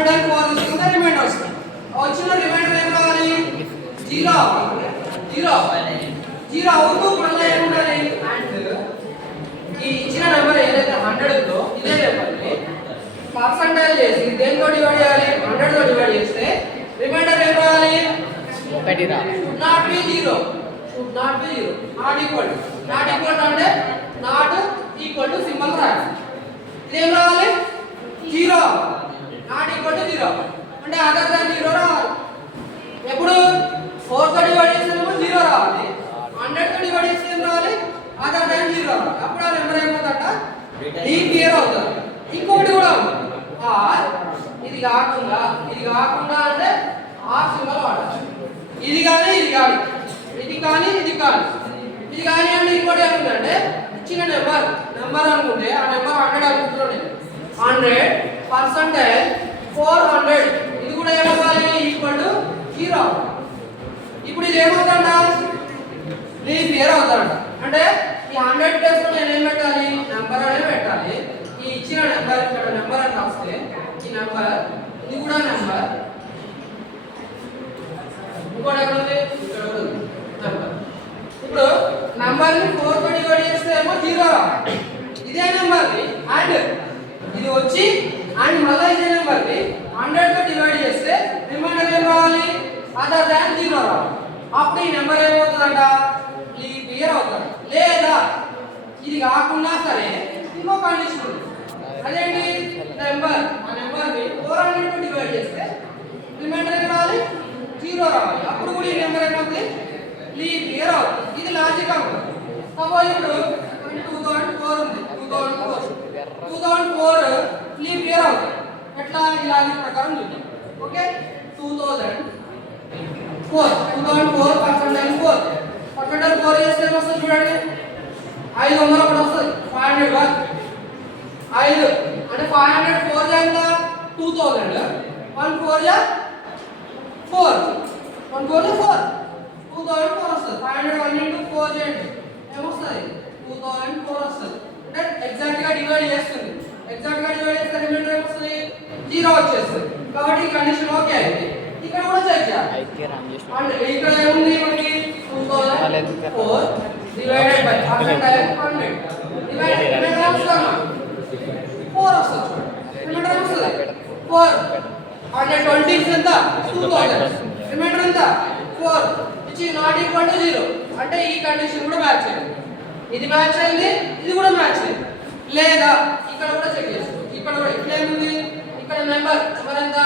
Percent and 4 తీసుకుంటే reminder వస్తుంది. వచ్చిన రిమైండర్ ఏం రావాలి? 0 అవుతూ మళ్ళీ ఏముండాలి? అండ్ ఈ ఇచ్చిన నెంబర్ ఏదైతే 100 ఉందో ఇదే నెంబర్ని పర్సెంటేజ్ చేసి దేంతో డివైడ్ చేయాలి? 100 తో డివైడ్ చేస్తే రిమైండర్ ఏం రావాలి? 1 రావాలి. నాట్ బి 0 నాట్ ఈక్వల్ అంటే నాట్ ఈక్వల్ టు సింబల్ రాయాలి. ఇదేం రావాలి? 0 నాట్ ఈక్వల్ టు 0 అంటే అదర్ దాన్ 0 రావాలి. ఎప్పుడు 4 తో డివైడ్ చేసినప్పుడు 0 రావాలి. 100 తో డివైడ్ చేస్తే ఏం రావాలి? అదర్ దాన్ 0 రావాలి. అప్పుడు ఆ నెంబర్ ఏమవుతుందంట? లీప్ ఇయర్ అవుతుంది. ఇంకొకటి కూడా ఉంది. ఆర్ ఇది కాకుండా అంటే ఆర్ సింబల్ వాడాలి. ఇది కానీ అంటే ఇంకోటి ఏముందంటే ఇచ్చిన నెంబర్ అనుకుంటే ఆ నెంబర్ 100 అనుకుంటున్నాను. 100% 400 ఇది కూడా ఏమవ్వాలి? Equal to 0. ఇప్పుడు ఇది ఏమవుతుందంట? లీప్ ఇయర్ అవుతుందంట. అంటే ఈ 100 ప్లేస్ లో నేను ఏం పెట్టాలి? నెంబర్ అనే పెట్టాలి. ఈ ఇచ్చిన నెంబర్ ఇక్కడ నెంబర్ అని రాస్తే ఈ నెంబర్ ఇది కూడా నెంబర్ ఇంకోటి ఎక్కడ ఉంది? ఇక్కడ ఉంది నెంబర్. ఇప్పుడు నెంబర్ ని 4 తో డివైడ్ చేస్తే ఏమో 0 రావాలి. ఇదే నెంబర్ ని అండ్ ఇది వచ్చి అండ్ మళ్ళీ ఇదే నెంబర్ ని 100 తో డివైడ్ చేస్తే రిమైండర్ ఏం రావాలి? అదర్ దాన్ 0 రావాలి. అప్పుడు ఈ నెంబర్ ఏమవుతుందంట? లీప్ ఇయర్ అవుతుంది. లేదా ఇది కాకుండా సరే ఇంకో కండిషన్ ఉంది. అదేంటి? ఆ నెంబర్ ని 400 తో డివైడ్ చేస్తే రిమైండర్ ఏం రావాలి? 0 రావాలి. అప్పుడు కూడా ఈ నెంబర్ ఏమవుతుంది? లీప్ ఇయర్ అవుతుంది. ఇది లాజిక్ అవుతుంది. సపోజ్ ఇప్పుడు 2004 ఉంది. 2004 లీప్ ఇయర్ అవుతుంది. ఎట్లా? ఈ లాజిక్ ప్రకారం చూద్దాం. ఓకే 2004 పర్సెంటేజ్ 4 చేస్తే ఏమొస్తుంది చూడండి? 500 ఒకటి వస్తుంది. 500 5 అంటే 504 ఎంత? 2000 1 4 4 2004 వస్తుంది. 501 into 4 చేయండి ఏమొస్తుంది? 2004 వస్తుంది. అంటే ఎగ్జాక్ట్ గా డివైడ్ చేస్తుంది. ఎగ్జాక్ట్ గా డివైడ్ చేస్తే రిమైండర్ ఏమొస్తుంది? 0 వచ్చేస్తుంది. కాబట్టి ఈ కండిషన్ ఓకే అయింది. ఇక్కడ కూడా చెక్ చేయాలి. అంటే ఇక్కడ ఏముంది మనకి? 2004 divided by percentage 100 divided remainder వస్తుంది 4 వస్తుంది. రిమైండర్ వస్తుంది 4 అంటే 20 ఎంత? 2000 రిమైండర్ ఎంత? 4 which is not equal to 0 అంటే ఈ కండిషన్ కూడా మ్యాచ్ అయింది. ఇది మ్యాచ్ అయింది, ఇది కూడా మ్యాచ్ అయింది. లేదా ఇక్కడ కూడా చెక్ చేసుకో. ఇక్కడ కూడా ఇక్కడ ఏముంది? ఇక్కడ నెంబర్ ఎంత?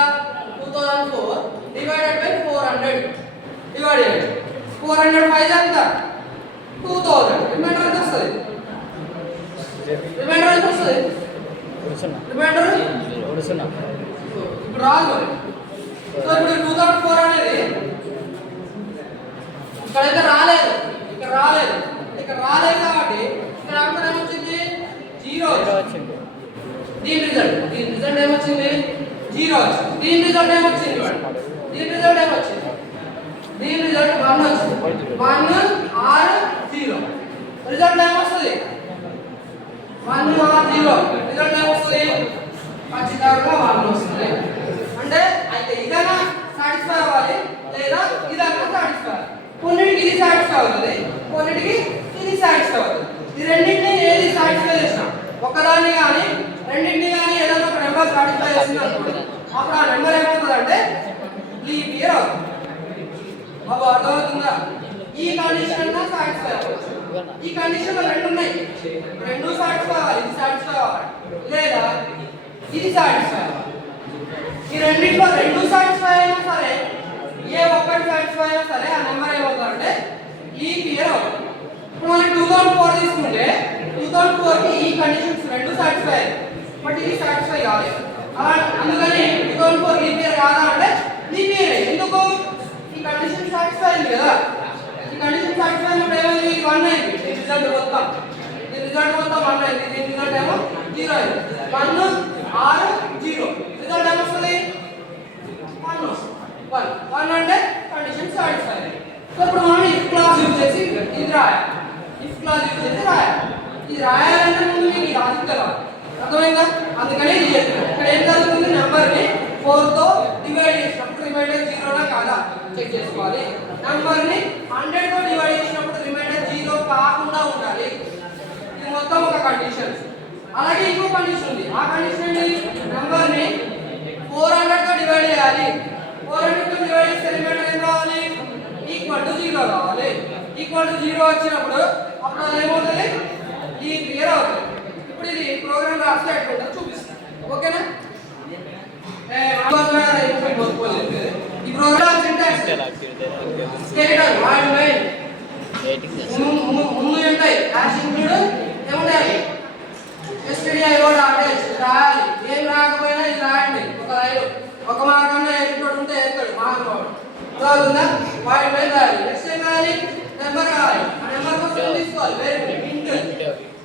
2004 డివైడెడ్ బై 400 డివైడెడ్ 405 ఎంత? 2000 రిమైండర్ ఎంత వస్తుంది? రిమైండర్ ఇప్పుడు రాదు మరి. సో ఇప్పుడు 2004 అనేది ఇక్కడైతే రాలేదు, ఇక్కడ రాలేదు కాబట్టి ఇక్కడ ఆన్సర్ ఏమొచ్చింది? 0 వచ్చింది. దీని రిజల్ట్ ఏమొచ్చింది? 0 వచ్చింది. దీని రిజల్ట్ ఏమొచ్చింది? దీని రిజల్ట్ 1 వచ్చింది. 1 6 0 రిజల్ట్ ఏమొస్తుంది? 1 6 0 రిజల్ట్ ఏమొస్తుంది? ఖచ్చితంగా 1 వస్తుంది. అంటే అయితే ఇదైనా సాటిస్ఫై అవ్వాలి లేదా ఇదైనా సాటిస్ఫై అవ్వాలి. కొన్నిటికి ఇది సాటిస్ఫై అవుతుంది, కొన్నిటికి ఇది సాటిస్ఫై అవుతుంది. ఈ రెండింటిని ఏది సాటిస్ఫై చేసినా ఒకదాన్ని కానీ రెండింటిని కానీ ఏదైనా ఒక నెంబర్ సాటిస్ఫై చేసింది అనుకోండి, అప్పుడు ఆ నెంబర్ ఏమవుతుందంటే లీప్ ఇయర్ అవుతుంది. బాబు అర్థమవుతుందా? ఈ కండిషన్ సాటిస్ఫై అవ్వచ్చు. ఈ కండిషన్ రెండు ఉన్నాయి, రెండు సాటిస్ఫై అవ్వాలి. ఇది సాటిస్ఫై అవ్వాలి లేదా ఇది సాటిస్ఫై అవ్వాలి. ఈ రెండింటిలో రెండు సాటిస్ఫై అయినా సరే ఏ ఒక్కటి సాటిస్ఫై అయినా సరే ఆ నెంబర్ ఏమవుతుందంటే లీప్ ఇయర్ అవుతుంది. ఇప్పుడు మనం 2004 తీసుకుంటే 2004 కి ఈ కండిషన్స్ రెండు సాటిస్ఫై అయ్యాయి, బట్ ఇది సాటిస్ఫై కాలేదు. అందుకని 2004 లీప్ ఇయర్ కాదా అంటే లీప్ ఇయర్. ఎందుకు? ఈ కండిషన్ సాటిస్ఫై అయింది కదా. ఈ కండిషన్ సాటిస్ఫై అయినప్పుడు ఏమైంది? 1 అయింది. ఈ రిజల్ట్ మొత్తం 1 అయింది. దీని రిజల్ట్ ఏమో 0 అయింది. 1 6 0 రిజల్ట్ ఏమొస్తుంది? 1 వస్తుంది. 1 అంటే కండిషన్ సాటిస్ఫై అయింది. సో ఇప్పుడు మనం ఇఫ్ క్లాజ్ యూజ్ చేసి ఇది రాయాలి. ఇఫ్ క్లాజ్ యూజ్ చేసి రాయాలి. ఇది రాయాలంటే ముందు మీకు రాజు కదా, అర్థమైందా? అందుకని ఇది చెప్పాను. ఇక్కడ ఏం జరుగుతుంది? నెంబర్ ని 4 4 తో డివైడ్ చేసినప్పుడు రిమైండర్ 0 నా కాదా చెక్ చేసుకోవాలి. నంబర్ ని 100 తో డివైడ్ చేసినప్పుడు రిమైండర్ 0 కాకుండా ఉండాలి. ఇది మొత్తం ఒక కండిషన్. అలాగే ఇంకో కండిషన్ ఉంది. ఆ కండిషన్ ఏంటి? నంబర్ ని 400 తో డివైడ్ చేయాలి. 400 తో డివైడ్ చేస్తే రిమైండర్ ఏం రావాలి? ఈక్వల్ టు 0 రావాలి. ఈక్వల్ టు 0 వచ్చినప్పుడు అప్పుడు అది ఏమవుతుంది? ఈ క్లియర్ అవుతుంది. ఇప్పుడు ఇది ప్రోగ్రామ్ రాస్తే ఎట్లా చూపిస్తాను. ఓకేనా? ఈ program syntax skeleton and main ముందు ఉంటాయి. హాష్ ఇంక్లూడ్ ఏముంటాయి? రాయాలి. ఏం రాకపోయినా ఇది రాయండి. ఒక లైన్ ఒక మార్గంలో ఎక్కడ ఉంటే ఎత్తాడు మార్గం చదువుతుందా వాటి మీద రాయాలి. నెక్స్ట్ ఏం రాయాలి? నెంబర్ రాయాలి. ఆ నెంబర్ కోసం తీసుకోవాలి. వేరే ఇంట్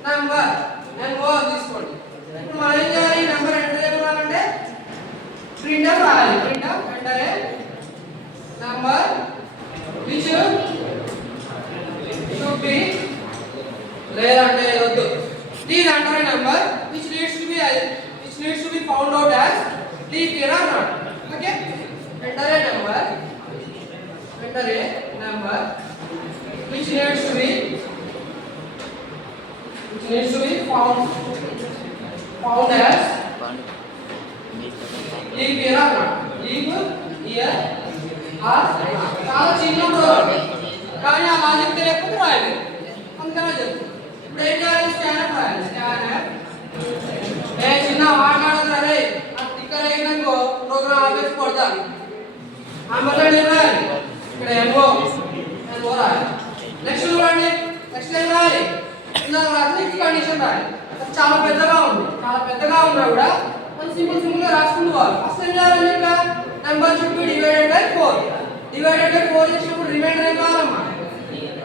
నెంబర్ NO తీసుకోండి. ఇప్పుడు మనం ఏం చేయాలి? నెంబర్ ఎంటర్ చేయాలంటే ప్రింట్ రాయాలి. Print enter number which should be లేదంటే వద్దు దీని అంటారు number which needs to be found out as leap year or not. Okay, enter a number which needs to be found as leap year or not. Leap year or not. చాలా చిన్న programme కానీ ఆ logic తెలియకపోతే రాయాలి. అందుకనే చెప్తాను. ఇప్పుడు ఏం చేయాలి? స్కానర్ రాయాలి. స్కానర్ చిన్న మాట్లాడదు అరే ఆ స్టిక్కర్ అయినాకో ప్రోగ్రామ్ ఆపేసి కొడతా. నెంబర్ రాయాలి. ఇక్కడ NO రాయాలి. నెక్స్ట్ చూడండి. నెక్స్ట్ ఏం రాయాలి? ఇందాక రాసిన ఈ కండిషన్ రాయాలి. చాలా పెద్దగా ఉంది. చాలా పెద్దగా ఉన్నా కూడా మనం సింపుల్ గా రాసుకుంటూ పోవాలి. ఫస్ట్ ఏం చేయాలని చెప్పా? Number should be divided by 4. Divided by 4 చేసినప్పుడు రిమైండర్ ఏం కావాలమ్మా?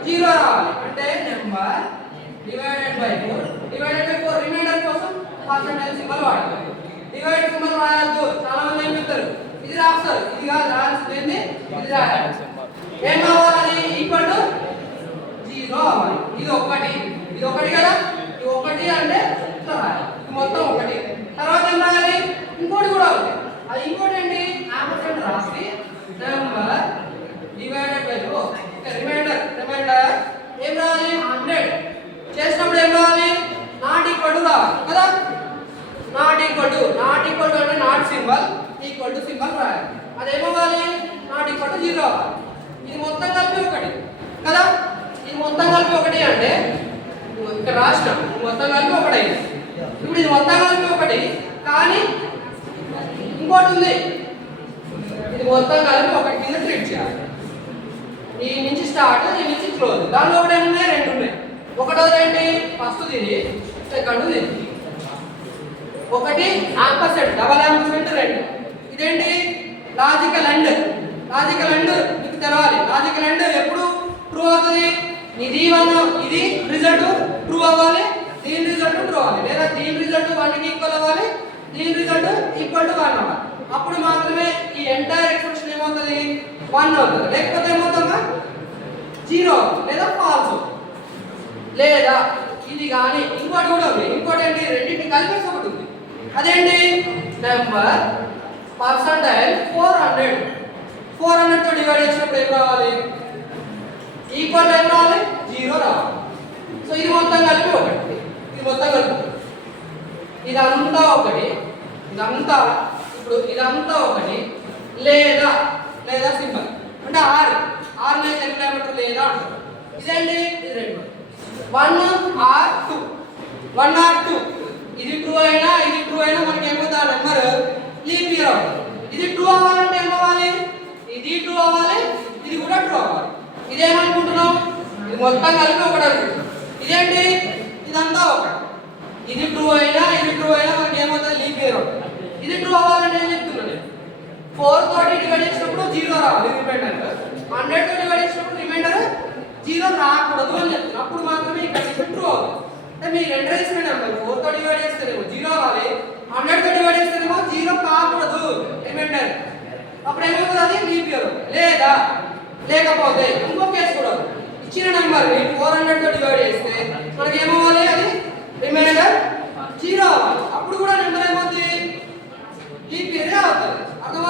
0 రావాలి. అంటే నెంబర్ డివైడెడ్ బై 4 రిమైండర్ కోసం పర్సెంటేజ్ సింబల్ వాడాలి. డివైడ్ సింబల్ వాడద్దు. చాలా మంది ఏం చెప్తారు? ఇది రాస్తారు. ఇది కాదు రాయాల్సింది. ఇది రాయాలి. ఏం కావాలి? ఈక్వల్ టు 0 అవ్వాలి. ఇది ఒకటి కదా. ఇది ఒకటి అంటే ఇట్లా రాయాలి. ఇది మొత్తం ఒకటి. తర్వాత ఏం రాయాలి? ఇంకోటి కూడా ఉంది. అది ఇంకోటి ఏంటి? ఆంపర్సెంట్ రాసి నెంబర్ డివైడెడ్ బై రిమైండర్ ఏం రావాలి? 100 చేసినప్పుడు ఏం రావాలి? నాట్ ఈక్వల్ టు రావాలి కదా. నాట్ ఈక్వల్ టు అంటే not symbol equal to symbol రాయాలి. అదేమవ్వాలి? నాట్ ఈక్వల్ టు 0 అవ్వాలి. ఇది మొత్తం కలిపి ఒకటి కదా. ఇది మొత్తం కలిపి ఒకటి అంటే ఇక్కడ రాసిన మొత్తం కలిపి ఒకటి అయింది. ఇప్పుడు ఇది మొత్తం కలిపి ఒకటి కానీ ఇంకోటి ఉంది. ఇది మొత్తం కలిపి ఒకటి కింద ట్రీట్ చేయాలి. ఈ నుంచి స్టార్ట్ ఈ నుంచి క్లోజ్. దానిలో ఒకటి ఉన్నాయి, రెండు ఉన్నాయి. ఒకటోది ఏంటి? ఫస్ట్ ఇది, సెకండ్ ఇది. ఒకటి ఆంపర్సెంట్, డబల్ ఆంపర్సెంట్, రెండు. ఇదేంటి? Logical and. లాజికల్ అండ్ మీకు తెలవాలి. లాజికల్ అండ్ ఎప్పుడు ట్రూ అవుతుంది? ఇది రిజల్ట్ ట్రూ అవ్వాలి, దీని రిజల్ట్ ట్రూ అవ్వాలి, లేదా దీని రిజల్ట్ 1 కి ఈక్వల్ అవ్వాలి, దీని రిజల్ట్ ఈక్వల్ టు 1 అవ్వాలి. అప్పుడు మాత్రమే ఈ ఎంటైర్ ఎక్స్ప్రెషన్ ఏమవుతుంది? 1 అవుతుంది. లేకపోతే ఏమవుతుందా? 0 లేదా ఫాల్స్. లేదా ఇది కానీ ఇంకోటి కూడా ఉంది. ఇంకోటి ఏంటి? రెండింటిని కలిపేసి ఒకటి ఉంది. అదేంటి? నెంబర్ పర్సంటైల్ 400 తో డివైడ్ చేసినప్పుడు ఏం రావాలి? ఈక్వల్ ఏం రావాలి? 0 రావాలి. సో ఇది మొత్తం కలిపి ఒకటి, ఇది మొత్తం కలిపి ఇదంతా ఒకటి, ఇదంతా ఇప్పుడు ఇదంతా ఒకటి, లేదా లేదా సింబల్ అంటే ఆర్ నే తెలుగులో లేదా అంటారు. ఇదేంటి? ఇది రెండు. 1 or 2 1 or 2 ఇది ట్రూ అయినా ఇది ట్రూ అయినా మనకి ఏమవుతుంది? ఆ నెంబర్ లీప్ ఇయర్ అవుతుంది. ఇది ట్రూ అవ్వాలంటే ఏమవ్వాలి? ఇది ట్రూ అవ్వాలి, ఇది కూడా ట్రూ అవ్వాలి. ఇదేమనుకుంటున్నాం? ఇది మొత్తం కలిపి ఒకటి అనుకుంటున్నాం. ఇదేంటి? ఇదంతా ఒకటి. ఇది ట్రూ అయినా ఇది ట్రూ అయినా మనకి ఏమవుతుంది? లీప్ ఇయర్ అవుతుంది. ఇది ట్రూ అవ్వాలంటే ఏం చెప్తున్నాను నేను? 4 తోటి డివైడ్ చేసినప్పుడు 0 రావాలి రిమైండర్. 100 తో డివైడ్ చేసినప్పుడు రిమైండర్ 0 రాకూడదు అని చెప్తున్నాను. అప్పుడు మాత్రమే ఈ కండిషన్ ట్రూ అవుతుంది. అంటే మీరు ఎంటర్ చేసిన నెంబర్ 4 తో డివైడ్ చేస్తేనేమో 0 అవ్వాలి, 100 తో డివైడ్ చేస్తేనేమో 0 కాకూడదు రిమైండర్. అప్పుడు ఏమవుతుంది? అది లీప్ ఇయర్. లేదా లేకపోతే ఇంకో కేసు కూడా ఇచ్చిన నెంబర్ ని 400 తో డివైడ్ చేస్తే మనకి ఏమవ్వాలి? అది రిమైండర్ 0 అవ్వాలి. అప్పుడు కూడా నెంబర్ ఏమవుతుంది? లీప్ ఇయర్ అవుతుంది. అర్థం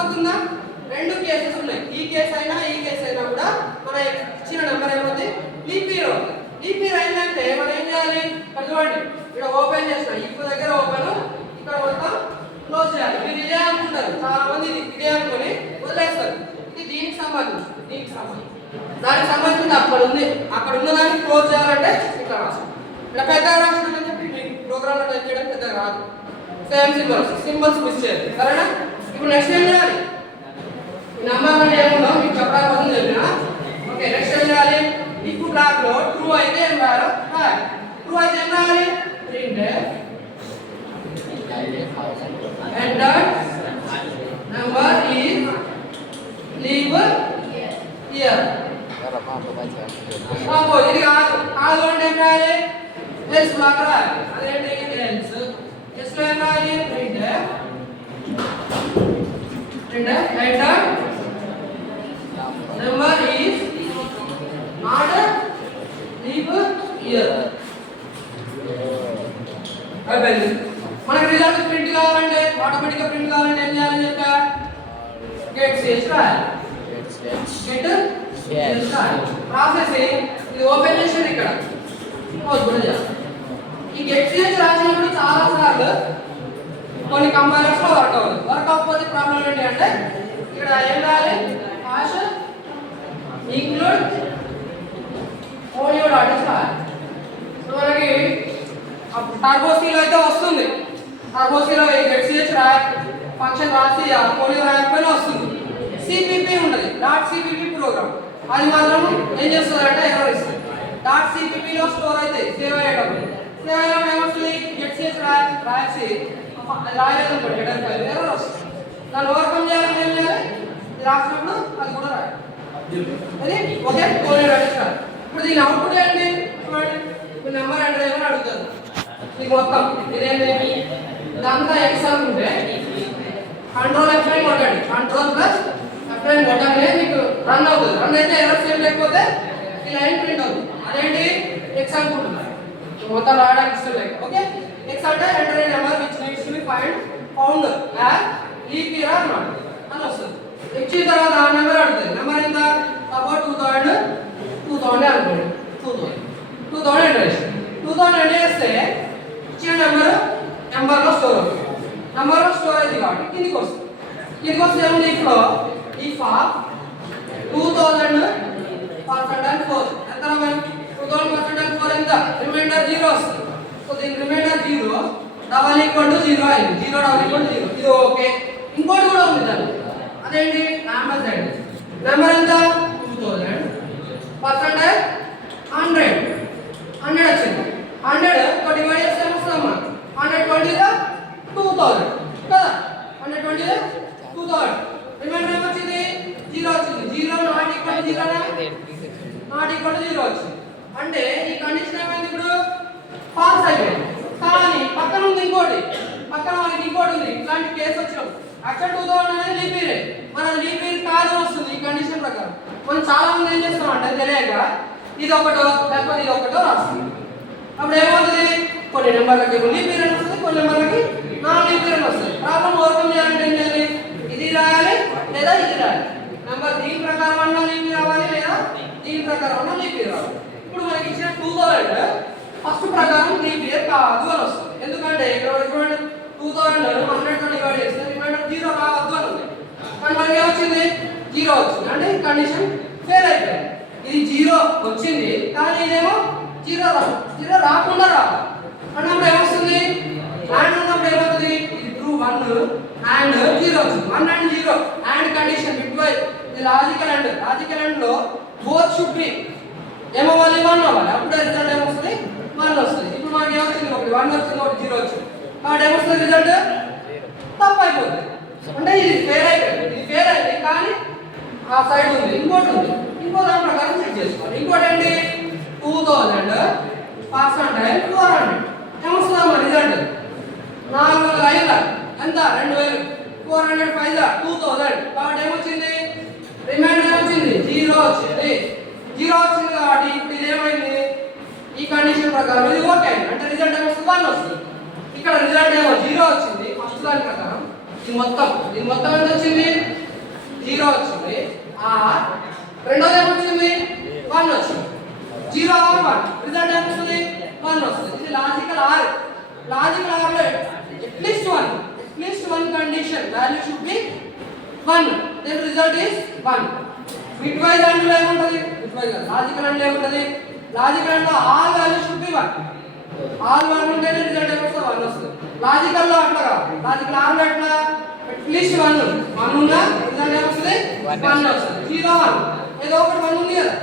సంబంధించింది, దీనికి సంబంధించింది. దానికి సంబంధించింది అక్కడ ఉంది, అక్కడ ఉన్నదాన్ని క్లోజ్ చేయాలంటే ఇట్లా రాస్తాం. ఇలా పెద్దగా రాసినామని చెప్పి మీకు ప్రోగ్రామ్లో టైప్ చేయడం పెద్దగా రాదు. సేమ్ సింబల్స్ మిస్ చేయాలి, సరేనా? ఇప్పుడు నెక్స్ట్ ఏం చేయాలి? ఈ నెంబర్ అంటే ఏముందో మీకు చెప్పడానికి కోసం చెప్పిన. ఓకే, నెక్స్ట్ ఏం చేయాలి? ఇఫ్ బ్లాక్ లో ట్రూ అయితే ఏం రాయాలి? ట్రూ అయితే ఏం రాయాలి? Print enter number is leave here. ఇది కాదు, కాదు అంటే ఏం రాయాలి? ఎల్స్ బ్లాక్ రాయాలి. అదేంటి ఎల్స్? ఎస్ లో ఏం రాయాలి? Print enter number is not leave here. అయిపోయింది. మనకి రిజల్ట్ ప్రింట్ కావాలంటే, ఆటోమేటిక్ గా ప్రింట్ కావాలంటే ఏం చేయాలని చెప్పా? గెట్ సిహెచ్ రాయాలి. గెట్ సిహెచ్ రాయాలి. ప్రాసెసింగ్ ఇది ఓపెన్ చేసి ఇక్కడ క్లోజ్ కూడా చేయాలి. ఈ గెట్ సిహెచ్ రాసినప్పుడు చాలా సార్లు కొన్ని కంపైలర్స్ లో వర్క్ అవ్వదు. వర్క్ అవ్వకపోతే ప్రాబ్లం ఏంటి అంటే ఇక్కడ ఏం రాయాలి? హాష్ ఇంక్లూడ్ ఓడియో డాట్ రాయాలి. సో మనకి టర్బోసీలో అయితే వస్తుంది. టర్బోసీలో గెట్ సిహెచ్ ఫంక్షన్ రాసి ఓడియో రాయకపోయినా వస్తుంది. సిపిపి ఉంటుంది, డాట్ సిపిపి ప్రోగ్రామ్. అది మాత్రం ఏం చేస్తుంది అంటే ఎర్రర్ ఇస్తుంది. డాట్ సిపిపిలో స్టోర్ అయితే సేవ్ అయ్యేటప్పుడు ఏమొస్తుంది? గెట్ సిహెచ్ రాసి రాయలేదనుకోండి హెడర్ ఫైల్ ఎర్రర్ వస్తుంది. దాన్ని ఓవర్కమ్ చేయాలంటే ఏం చేయాలి? రాసినప్పుడు అది కూడా రాయాలి. అది ఓకే, ఓడియో రాయాలి. ఇప్పుడు దీని అవుట్పుట్ ఏంటి? చూడండి, ఇప్పుడు నెంబర్ ఎంటర్ చేయమని అడుగుతారు. ఇది మొత్తం ఇదేంటి? ఇదంతా ఎక్స్ అనుకుంటే కంట్రోల్ F9 కొట్టండి. కంట్రోల్ ప్లస్ F9 కొట్టగానే మీకు రన్ అవుతుంది. రన్ అయితే ఎర్రర్స్ ఏం లేకపోతే ఈ లైన్ ప్రింట్ అవుతుంది. అదేంటి? ఎక్స్ అనుకుంటున్నారు. మొత్తం రాయడానికి ఇష్టం లేక ఓకే. ఎక్స్ అంటే enter a number which needs to be found as leap year అన్నమాట అని వస్తుంది. ఇచ్చిన తర్వాత ఆ నెంబర్ అడుగుతుంది. నెంబర్ ఎంత? సపోజ్ 2000 అనుకోండి. 2000 ఎంటర్ చేసి 2000 ఎంటర్ చేస్తే ఇచ్చిన నెంబర్లో స్టోర్ అవుతుంది. నెంబర్లో స్టోర్ అయింది కాబట్టి కిందికి వస్తుంది. కిందికి వస్తే ఏముంది? ఇప్పుడు ఇఫ్ 2000%4 ఎంత? 2000%4 ఎంత? రిమైండర్ 0 వస్తుంది. సో దీని రిమైండర్ 0 డబల్ ఈక్వల్ టు 0 అయింది. 0 డబల్ ఈక్వల్ టు 0 ఇది ఓకే. ఇంకోటి కూడా ఉంది దాన్ని, అదేంటి? నెంబర్ సైడ్ నెంబర్ ఎంత? 2000%100 వచ్చింది. 100 తో డివైడ్ చేస్తే ఏమొస్తుందమ్మా? 120 గా 2000 కదా. 120 2000 రిమైండర్ ఏమొచ్చింది? 0 వచ్చింది. 0 not equal to 0 not equal to 0 వచ్చింది. అంటే ఈ కండిషన్ ఏమైంది? ఇప్పుడు పాస్ అయిపోయింది. కానీ పక్కన ఉంది ఇంకోటి, పక్కన మనకి ఇంకోటి ఉంది. ఇట్లాంటి కేసు వచ్చినాం. యాక్చువల్ 2000 అనేది లీప్ ఇయర్, మరి అది లీప్ ఇయర్ కాదు వస్తుంది ఈ కండిషన్ ప్రకారం. మనం చాలా మంది ఏం చేస్తాం అంటే తెలియక ఇది ఒకటో లేకపోతే ఇది ఒకటో రాస్తుంది. అప్పుడు ఏమవుతుంది? కొన్ని నెంబర్లకి లీప్ ఇయర్ అని వస్తుంది, కొన్ని నెంబర్లకి నాన్ లీప్ ఇయర్ అని వస్తుంది. ప్రాబ్లం ఓవర్కమ్ చేయాలంటే ఏం చేయాలి? ఇది రాయాలి లేదా ఇది రాయాలి. నెంబర్ దీని ప్రకారం అన్నా లీప్ ఇయర్ రావాలి లేదా దీని ప్రకారం అన్నా లీప్ ఇయర్ రావాలి. ఇప్పుడు మనకి ఇచ్చిన 2000 ఫస్ట్ ప్రకారం లీప్ ఇయర్ కాదు అని వస్తుంది. ఎందుకంటే ఇక్కడ చూడండి 2000 100 తో డివైడ్ చేస్తే రిమైండర్ 0 రావద్దు అని ఉంది. కానీ మనకి ఏమొచ్చింది? 0 వచ్చింది. అంటే ఈ కండిషన్ ఫెయిల్ అయిపోయింది. ఇది 0 వచ్చింది కానీ ఇదేమో 0 రాకుండా రావాలి అన్నప్పుడు ఏమొస్తుంది? అండ్ ఉన్నప్పుడు ఏమవుతుంది? ఇది ట్రూ 1 అండ్ 0 వచ్చింది. 1 అండ్ 0 అండ్ కండిషన్ బిట్వైజ్ ఇది లాజికల్ అండ్ లో బోత్ షుడ్ బి ఏమవ్వాలి? 1 అవ్వాలి. అప్పుడు రిజల్ట్ ఏమొస్తుంది? 1 వస్తుంది. ఇప్పుడు మనకి ఏమొచ్చింది? ఒకటి 1 వచ్చింది, ఒకటి 0 వచ్చింది. కాబట్టి ఏమొస్తుంది? రిజల్ట్ తప్పు అయిపోతుంది. అంటే ఇది ఫెయిల్ అయిపోయింది. ఇది ఫెయిల్ అయింది కానీ ఆ సైడ్ ఉంది, ఇంకోటి ఉంది. ఇంకో దాని ప్రకారం చెక్ చేసుకోవాలి. ఇంకోటి ఏంటి? 2000%400 ఏమొస్తుందమ్మా రిజల్ట్? 405 ఎంత? 2000 400 5 2000. కాబట్టి ఏమొచ్చింది? రిమైండర్ ఏమొచ్చింది? 0 వచ్చింది. 0 వచ్చింది కాబట్టి ఇప్పుడు ఇది ఏమైంది? ఈ కండిషన్ ప్రకారం ఇది ఓకే అయింది. అంటే రిజల్ట్ ఏమొస్తుంది? 1 వస్తుంది. ఇక్కడ రిజల్ట్ ఏమో 0 వచ్చింది ఫస్ట్ దాని ప్రకారం. ఇది మొత్తం ఎంత వచ్చింది? 0 వచ్చింది. రెండోది ఏమొచ్చింది? 1 వచ్చింది. 0 or 1 రిజల్ట్ ఏమొస్తుంది? 1 వస్తుంది. ఇది లాజికల్ ఆర్. లాజికల్ ఆర్ లో at least one condition value should be 1 then result is 1. Bit wise అంటే ఏముంటది బిట్ వైజ్ లాజికల్ అంటే ఏముంటది లాజికల్ అంటే all values should be 1 all 1 ఉంటేనే రిజల్ట్ ఏమొస్తుంది 1 వస్తుంది లాజికల్ లో అట్లా కాదు లాజికల్ ఆర్ లో ఎట్లా అట్లీస్ట్ 1 ఉన్నా రిజల్ట్ ఏమొస్తుంది 1 వస్తుంది 0 1 ఏదో ఒకటి 1 ఉంది కదా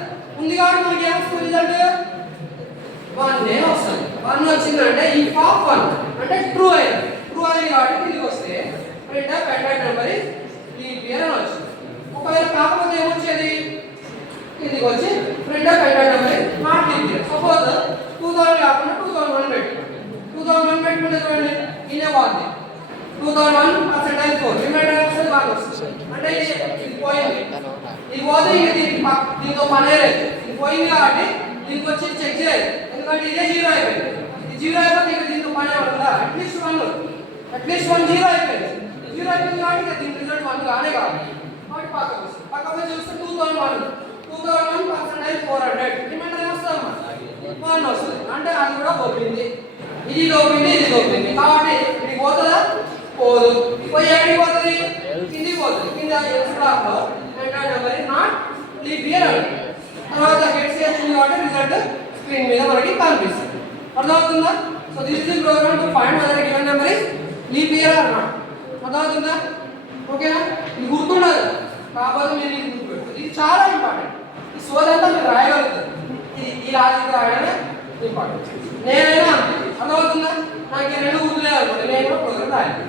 ఉంది కాబట్టి మనకి ఏమొస్తుంది రిజల్ట్ 1 వస్తుంది 1 వచ్చిందంటే ఈ ఆఫ్ 1 అంటే ట్రూ అయింది కాబట్టి కిందికి వస్తే print of entire number is leap year అని వచ్చింది ఒకవేళ కాకపోతే ఏమొచ్చేది కిందికి వచ్చి print of entire number is not leap year suppose 2000 కాకుండా 2001 పెట్టుకుంటే 2001 పెట్టుకుంటే చూడండి ఇదే బాగుంది 2001 పర్సెంటేజ్ 4 రిమైండర్ వస్తుంది 1 వస్తుంది అంటే ఇది పోయింది ఇది పోతే ఇంక దీంతో పనే లేదు ఇది పోయింది కాబట్టి దీనికి వచ్చి చెక్ చేయాలి ఎందుకంటే ఇదే 0 అయిపోయింది ఇది 0 అయిపోతే ఇక దీంతో పనే ఉంటుందా అట్లీస్ట్ 1 0 అయిపోయింది 0 అయిపోయింది కాబట్టి దీని రిజల్ట్ 1 కానే కాదు కాబట్టి పక్కకు చూస్తే 2001 పర్సెంటేజ్ 400 రిమైండర్ ఏమొస్తుందమ్మా 1 వస్తుంది అంటే అది కూడా పోయింది ఇది దొబ్బింది కాబట్టి ఇది పోతుందా పోదు పోయి ఎక్కడికి పోతుంది కిందికి పోతుంది కింద స్లాబ్ లో enter number is not leap year అని తర్వాత గెట్ చేస్తుంది కాబట్టి రిజల్ట్ స్క్రీన్ మీద మనకి కనిపిస్తుంది అర్థమవుతుందా so this is program to find whether given number is leap year or not అర్థమవుతుందా ఓకేనా ఇది గుర్తుండదు కాకపోతే మీరు ఇది గుర్తుపెట్టుకోండి ఇది చాలా ఇంపార్టెంట్ ఈ సోదంతా మీరు రాయగలుగుతారు ఈ లాజిక్ రాయడమే ఇంపార్టెంట్ నేనైనా అర్థమవుతుందా నాకు ఈ రెండు గుర్తులేదు అనుకోండి నేను కూడా ప్రోగ్రామ్ రాయాలి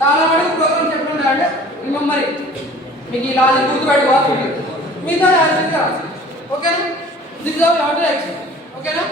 చాలా వరకు ప్రోగ్రామ్ చెప్పడం అంటే రిమెంబర్ మీకు ఈ లాజిక్ గుర్తుపెట్టుకోవాలి మిగతా యాక్చువల్గా రాసి ఓకేనా this is our order action ఓకేనా